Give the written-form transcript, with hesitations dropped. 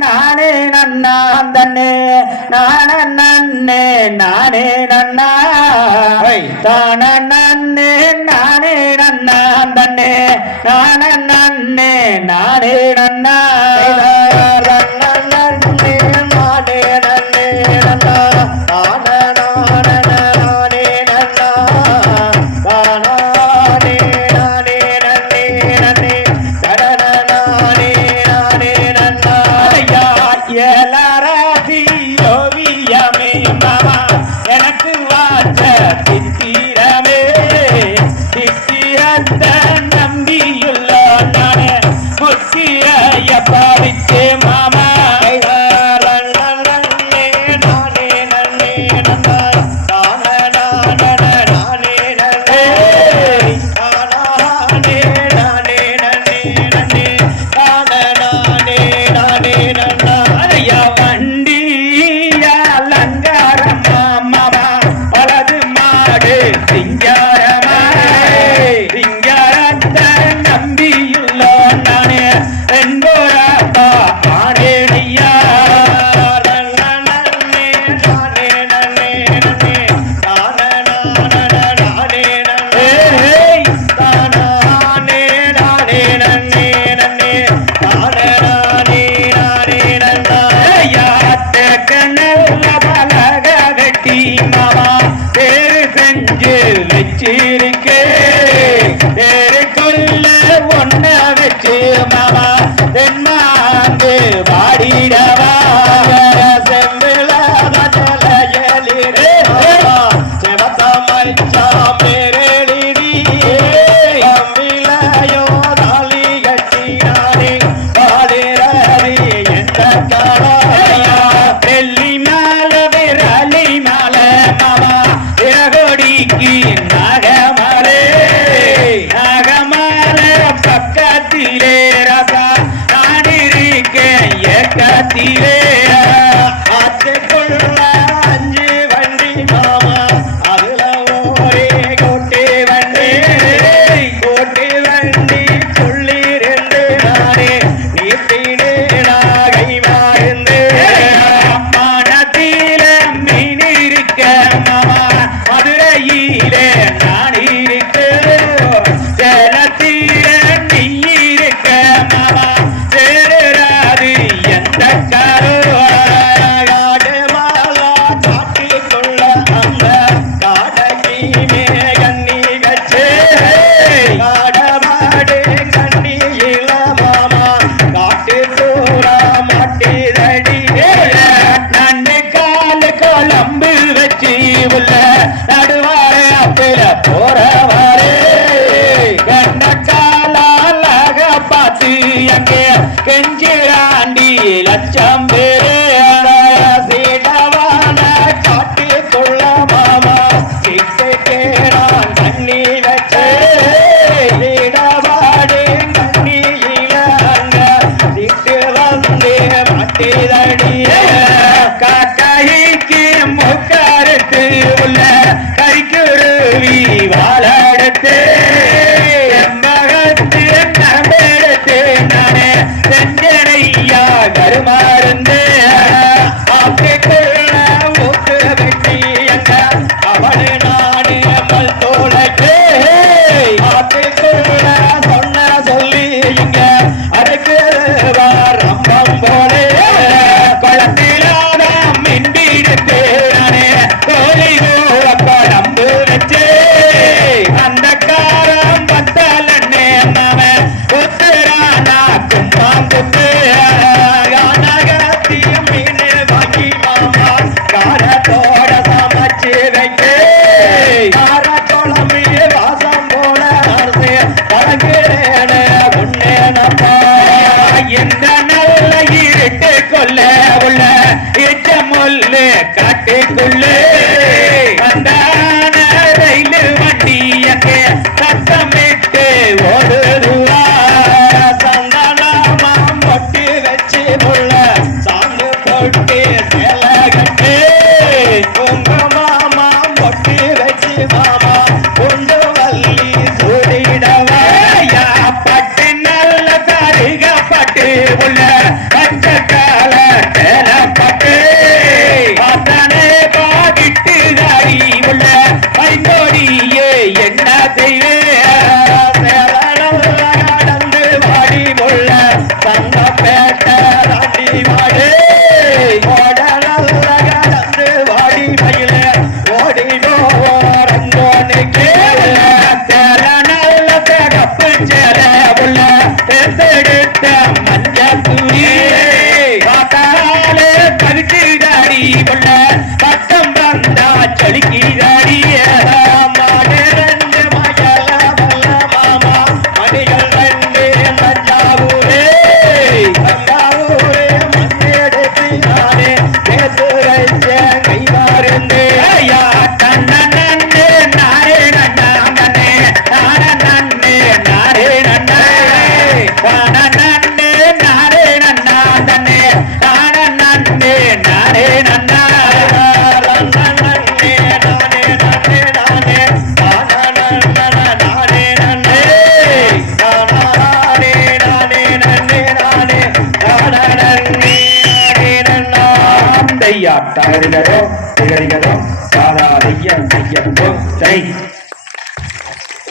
நானே நன்னா தன்னே நானே நன்னே நானே நன்னா தான நன்னே நானே நன்னா தன்னே நானே நன்னே நானே நன்னா எனக்கு வாச்ச சித்திரமே சித்திரத்த நம்பியுள்ள நானே முத்திரைய பாவிச்சே மாமா வச்சிருக்கே தேருக்குள்ள ஒன்ன வச்சு மாமா தென்மாந்து பாடிடவா செம்பில செவத்தமைச்சாமிரோ தாலி கட்டினானே பாடுறி எந்த காலையா வெள்ளி மால விரலி மால மாமா விரகொடிக்கு நாகமலே நாகமலே பக்கத்திலே ரசா நாடிருக்கேன் ஏக்கத்திலே ஆத்துக்குள்ள 5 வண்டி மாமா அதுல ஓரே கோட்டி வண்டி சொல்லி 2 நானே நீட்டினே நாகை மாறுந்து மனத்தில மீன் இருக்க மாமா மதுரையிலே நான் இருக்க சேலத்தில நீ இருக்க மாமா சேராது எந்த காடு மாலா காட்டிக்கொள்ள அந்த காடகி மேகண்ணி கச்சே காடமாடு கண்ணியில மாமா காட்டு தூரா மாட்டிதடி நன்னு காலு குழம்பு வச்சு உள்ள நடுவார அப்பில போறவாரே கண்ணக்காலாக பார்த்து அங்கே கெஞ்சிராண்டி லட்சம் பேரே சீடவான காட்டிக்கொள்ள மாமா சிட்டு கேடான் கண்ணி வச்சே சீடவாடு கண்ணியில அங்க சிட்டு வந்து மாட்டிதடிய காக்கைக்கு முக்கருத்து உள்ள கரிக்குருவி வாழடுத்து எம்பகத்து நம்பெடுத்து நானே செஞ்சனையா கருமாருந்து ஆட்டுக்குள்ள ஊத்து வெட்டி எங்க அவனு நாடு மல் தோழக்கு ஆட்டுக்குள்ள சொன்ன சொல்லி இங்க அதுக்கு ரம்பம் போலே குளத்திலான மின்பிடுத்து நானே கோழி குழம்பு வச்சு அந்த காரம் பத்தலன்னே மாமன் குத்துறானா கும்பாங்குத்து நகத்தியம் மீன் வாங்கி மாமா காரத்தோட சமைச்சு வைத்து கார குழம்பு வாசம் போல பழகிறேன முன்னே நம்ம எந்த நல்ல இருட்டு கொள்ள உள்ள இச்சமுள்ளு காட்டுக்குள்ளே அந்த ரயிலு வண்டி அங்கே சத்தமிட்டு ஓடுதுவா சந்தனமா பொட்டி வச்சு உள்ள சாந்து பொட்டி சேல கட்டு உங்க மாமா பொட்டி வச்சு மாமா உண்டு வள்ளி சூடிடவா பட்டு நல்ல தருக பட்டு உள்ள பச்சை கால தகதிகதோ திகதிகதோ தாதா தையம் தையம் ஜெய்